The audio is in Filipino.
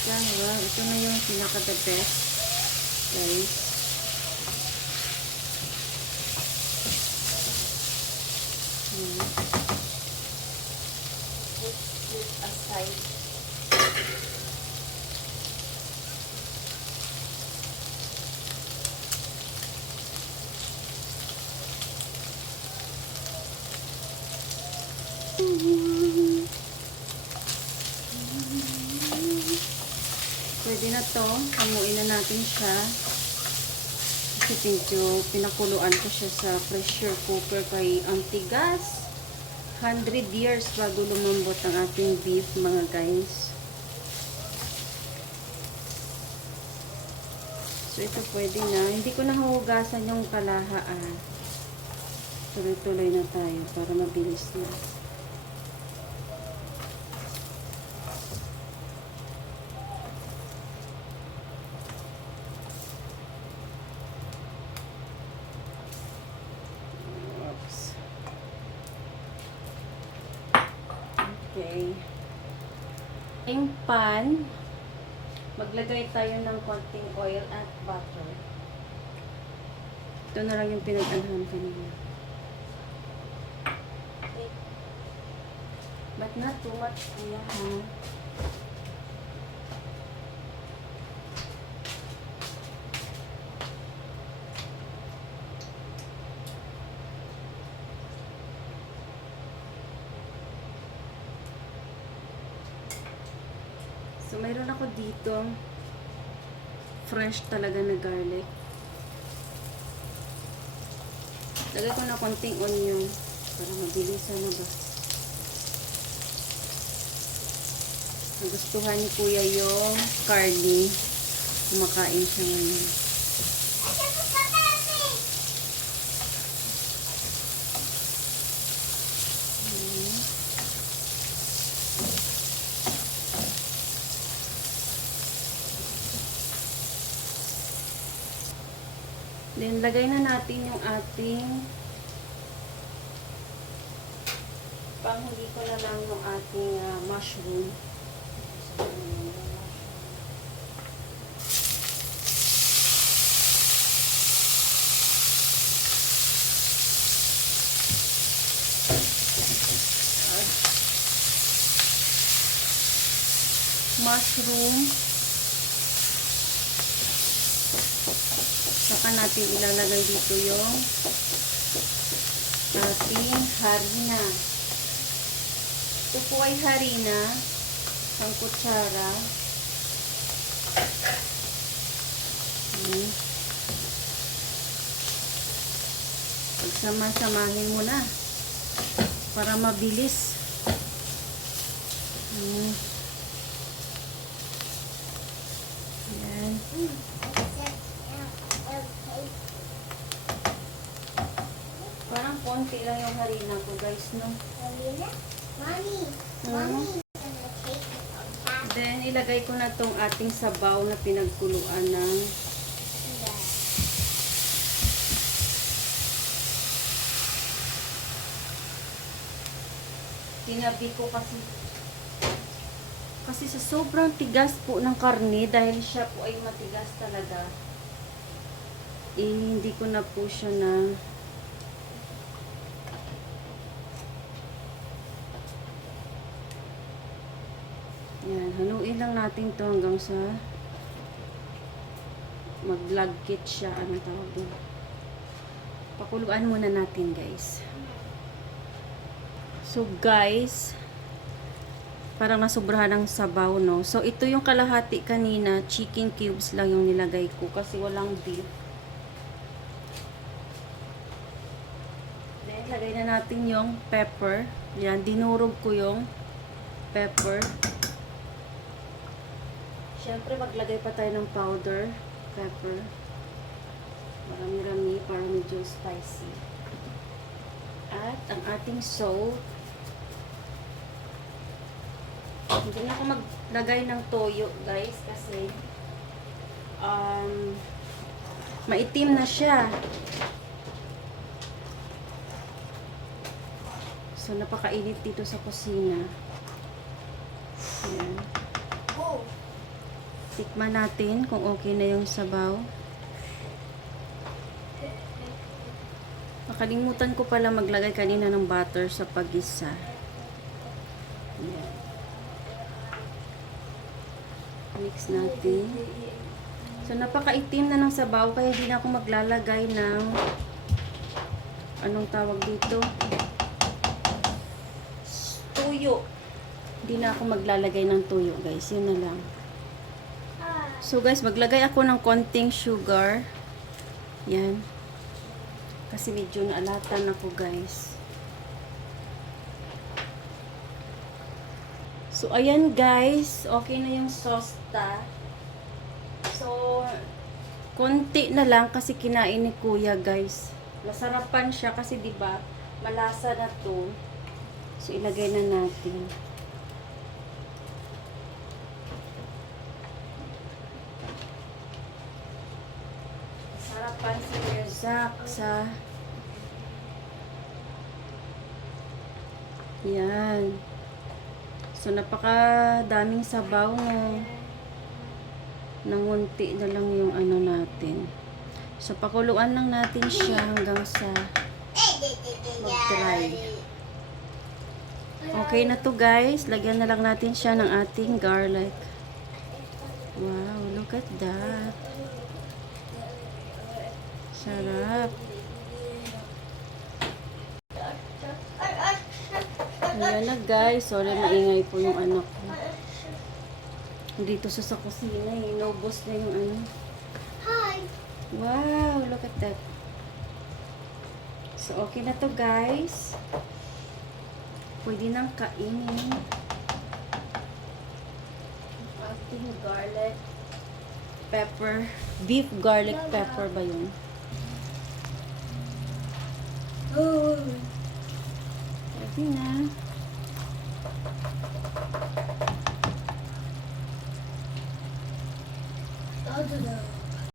Wow, ito na yung pinaka-the best, guys. Put it aside. Pwede na to. Hamuin na natin siya. Kasi medyo pinakuluan ko siya sa pressure cooker kay ang tigas. 100 years bago lumambot ang ating beef, mga guys. So, ito pwede na. Hindi ko nahuhugasan yung kalahaan. Tuloy-tuloy na tayo para mabilis na. Okay. Yung pan, maglagay tayo ng konting oil at butter. Ito na lang yung pinag-alhan kanina. Okay. But not too much, kuya, ha? So, mayroon ako dito fresh talaga na garlic. Lagay ko na konting onion para mabilisan na ba. Nagustuhan ni kuya yung carne. Kumakain siya ngayon. Then, lagay na natin yung ating panghuli ko na lang yung ating mushroom. Mushroom. Saka natin ilalagay dito yung ating harina. Ito po ay harina, isang kutsara. Pagsama-samahin mo na para mabilis. Yan. Parang konti lang yung harina ko, guys, no? Harina? Mommy, gonna take it on top. Then, ilagay ko na tong ating sabaw na pinagkuluan ng tinabi ko kasi sa sobrang tigas po ng karne, dahil siya po ay matigas talaga, hindi ko na po siya na yan, haluin lang natin to hanggang sa maglagkit siya. Anong tawag doon? Pakuluan muna natin, guys. So, guys, parang nasubrahan ng sabaw, no? So, ito yung kalahati kanina. Chicken cubes lang yung nilagay ko kasi walang beef. Then, lagay na natin yung pepper. Yan, dinurog ko yung pepper. Siyempre, maglagay pa tayo ng powder pepper. Marami-rami para medyo spicy. At ang ating salt. Hindi na ako maglagay ng toyo, guys, kasi maitim na siya. So, napakainit dito sa kusina. Ayan. Tikman natin kung okay na yung sabaw. Nakalimutan ko pala maglagay kanina ng butter sa paggisa. Ayan. Mix natin. So, napakaitim na ng sabaw, kaya hindi na ako maglalagay ng anong tawag dito? Tuyo. Hindi na ako maglalagay ng tuyo, guys. Yun na lang. So, guys, maglagay ako ng konting sugar. Yan. Kasi medyo naalatan ako, guys. So, ayan, guys. Okay na yung sauce ta. So, konti na lang kasi kinain ni Kuya, guys. Masarapan siya kasi 'di ba? Malasa na 'to. So, ilagay na natin. Sarapan si Zach sa yan. So, napakadaming sabaw no. Nangunti na lang yung ano natin. So, pakuluan lang natin siya hanggang sa mag-dry. Okay na to, guys. Lagyan na lang natin siya ng ating garlic. Wow, look at that. Sarap. Ayan na, guys. Sorry, maingay po yung anak ko. Dito sa kusina, inubos na yung ano. Hi. Wow, look at that. So, okay na to, guys. Pwede nang kainin. Ating garlic pepper. Beef garlic pepper ba yun? Oh. Pwede na. I'll do that.